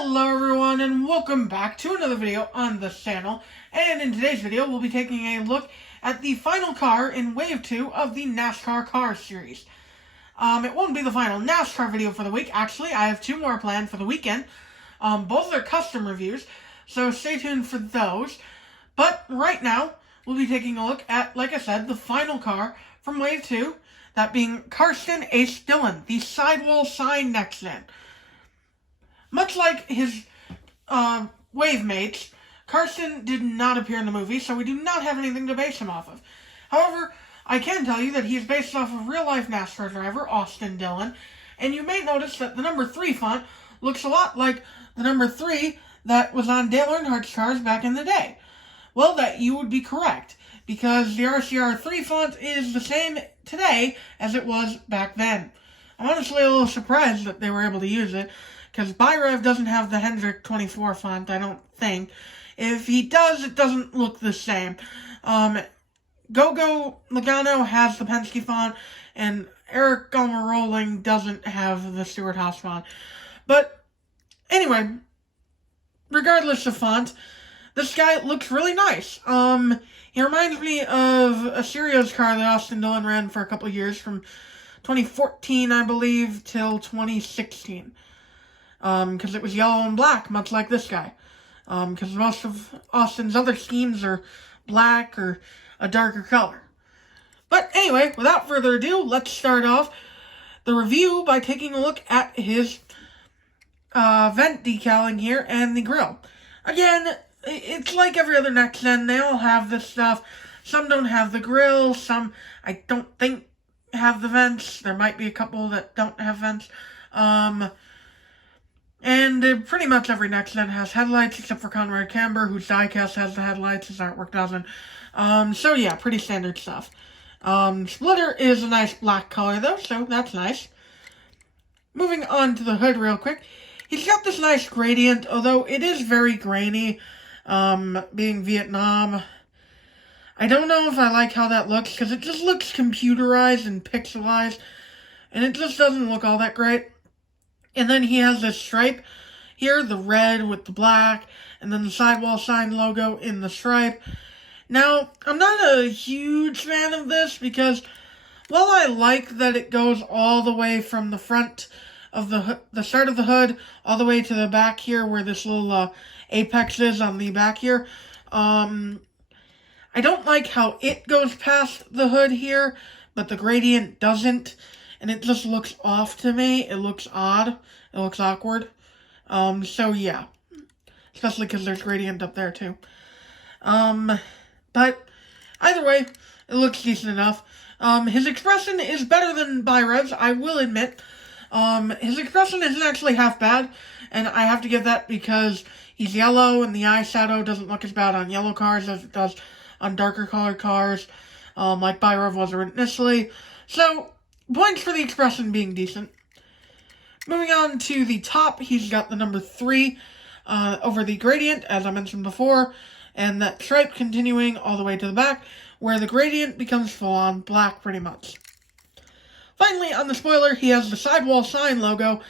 Hello everyone and welcome back to another video on the channel, and in today's video we'll be taking a look at the final car in Wave 2 of the NASCAR Cars series. It won't be the final NASCAR video for the week. Actually, I have two more planned for the weekend. Both are custom reviews, so stay tuned for those. But right now, we'll be taking a look at, like I said, the final car from Wave 2, that being Carstin Ace Dillon, the Sidewall Shine Next Gen. Much like his Wave mates, Carstin did not appear in the movie, so we do not have anything to base him off of. However, I can tell you that he is based off of real-life NASCAR driver Austin Dillon, and you may notice that the number 3 font looks a lot like the number 3 that was on Dale Earnhardt's cars back in the day. Well, that you would be correct, because the RCR3 font is the same today as it was back then. I'm honestly a little surprised that they were able to use it, because Byrev doesn't have the Hendrick 24 font, I don't think. If he does, it doesn't look the same. Go-Go Logano has the Penske font, and Eric Almirola doesn't have the Stewart-Haas font. But, anyway, regardless of font, this guy looks really nice. He reminds me of a Sirius car that Austin Dillon ran for a couple of years, from 2014, I believe, till 2016. Because it was yellow and black, much like this guy. Because most of Austin's other schemes are black or a darker color. But anyway, without further ado, let's start off the review by taking a look at his vent decaling here and the grille. Again, it's like every other next gen, they all have this stuff. Some don't have the grille, some I don't think have the vents. There might be a couple that don't have vents. And pretty much every next gen has headlights, except for Conrad Camber, whose diecast has the headlights, his artwork doesn't. So yeah, pretty standard stuff. Splitter is a nice black color though, so that's nice. Moving on to the hood real quick. He's got this nice gradient, although it is very grainy, being Vietnam. I don't know if I like how that looks, because it just looks computerized and pixelized, and it just doesn't look all that great. And then he has this stripe here, the red with the black, and then the Sidewall Shine logo in the stripe. Now, I'm not a huge fan of this because, while I like that it goes all the way from the front of the start of the hood all the way to the back here where this little apex is on the back here, I don't like how it goes past the hood here, but the gradient doesn't. And it just looks off to me. It looks odd. It looks awkward. So yeah. Especially because there's gradient up there too. But either way, it looks decent enough. His expression is better than Byrev's, I will admit. His expression isn't actually half bad. And I have to give that because he's yellow and the eyeshadow doesn't look as bad on yellow cars as it does on darker colored cars. Like Byrev was initially. So, points for the expression being decent. Moving on to the top, he's got the number 3 over the gradient, as I mentioned before, and that stripe continuing all the way to the back, where the gradient becomes full-on black, pretty much. Finally, on the spoiler, he has the Sidewall Shine logo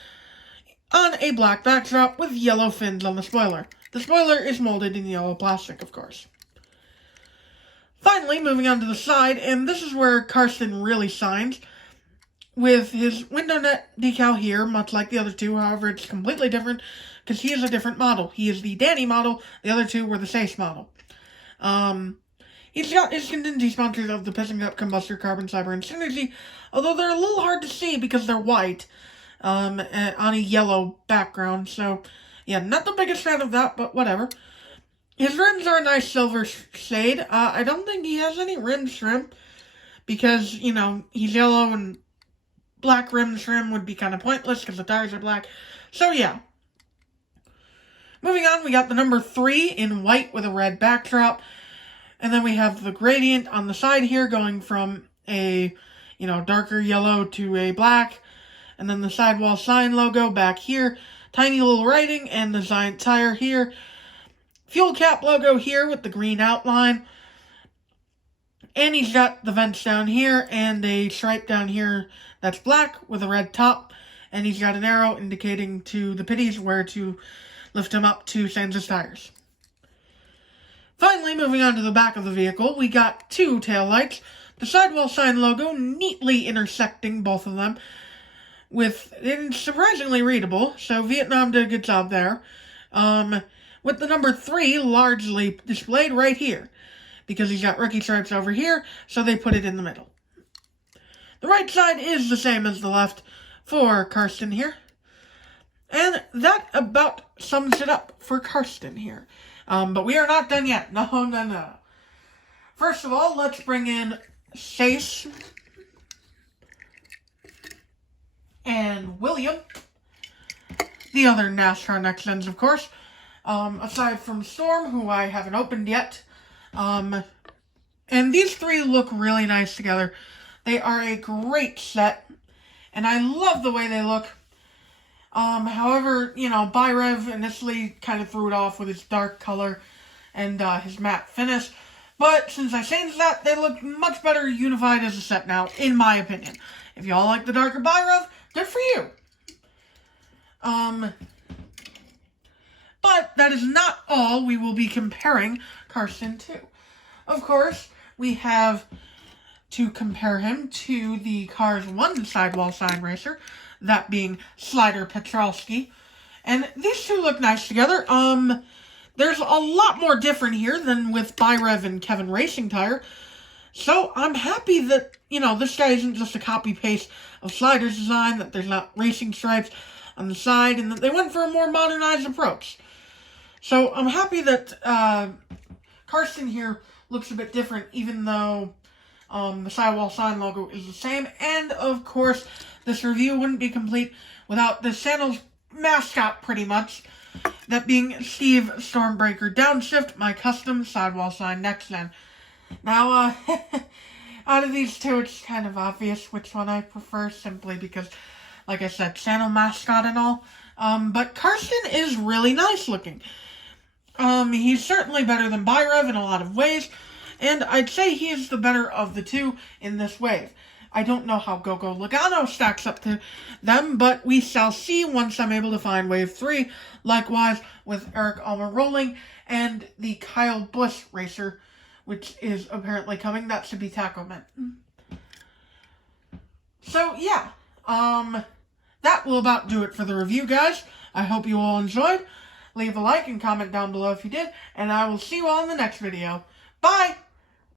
on a black backdrop with yellow fins on the spoiler. The spoiler is molded in yellow plastic, of course. Finally, moving on to the side, and this is where Carstin really shines, with his window net decal here, much like the other two. However, it's completely different, because he is a different model. He is the Danny model, the other two were the Sace model. He's got his contingency sponsors of the Piston Combustor, Carbon Cyber, and Synergy, although they're a little hard to see because they're white, on a yellow background, so, yeah, not the biggest fan of that, but whatever. His rims are a nice silver shade. I don't think he has any rim trim, because, you know, he's yellow and black rim trim would be kind of pointless because the tires are black. So, yeah. Moving on, we got the number 3 in white with a red backdrop. And then we have the gradient on the side here going from a, darker yellow to a black. And then the Sidewall Shine logo back here. Tiny little writing and the giant tire here. Fuel cap logo here with the green outline. And he's got the vents down here and a stripe down here that's black with a red top. And he's got an arrow indicating to the pitties where to lift him up to Sansa's tires. Finally, moving on to the back of the vehicle, we got two taillights, the Sidewall Shine logo neatly intersecting both of them, it's surprisingly readable, so Vietnam did a good job there, with the number 3 largely displayed right here, because he's got rookie stripes over here, so they put it in the middle. The right side is the same as the left for Carstin here, and that about sums it up for Carstin here. But we are not done yet. No. First of all, let's bring in Chase and William, the other NASCAR Next Gens, of course. Aside from Storm, who I haven't opened yet. And these three look really nice together. They are a great set, and I love the way they look. However, Byrev initially kind of threw it off with his dark color and his matte finish. But since I changed that, they look much better unified as a set now, in my opinion. If y'all like the darker Byrev, good for you. But that is not all we will be comparing Carstin to. Of course, we have to compare him to the Cars 1 Sidewall Shine racer, that being Slider Petrowski. And these two look nice together. There's a lot more different here than with Byrev and Kevin Racing Tire. So I'm happy that, this guy isn't just a copy-paste of Slider's design, that there's not racing stripes on the side, and that they went for a more modernized approach. So I'm happy that Carstin here looks a bit different, even though the Sidewall Shine logo is the same. And, of course, this review wouldn't be complete without the channel's mascot, pretty much. That being Steve Stormbreaker Downshift, my custom Sidewall Shine Next Gen. Now, out of these two, it's kind of obvious which one I prefer, simply because, like I said, channel mascot and all. But Carstin is really nice looking. He's certainly better than Byrev in a lot of ways, and I'd say he is the better of the two in this wave. I don't know how Gogo Logano stacks up to them, but we shall see once I'm able to find Wave 3. Likewise with Eric Almirola and the Kyle Busch racer, which is apparently coming. That should be Taco Man. So, yeah. That will about do it for the review, guys. I hope you all enjoyed. Leave a like and comment down below if you did, and I will see you all in the next video. Bye!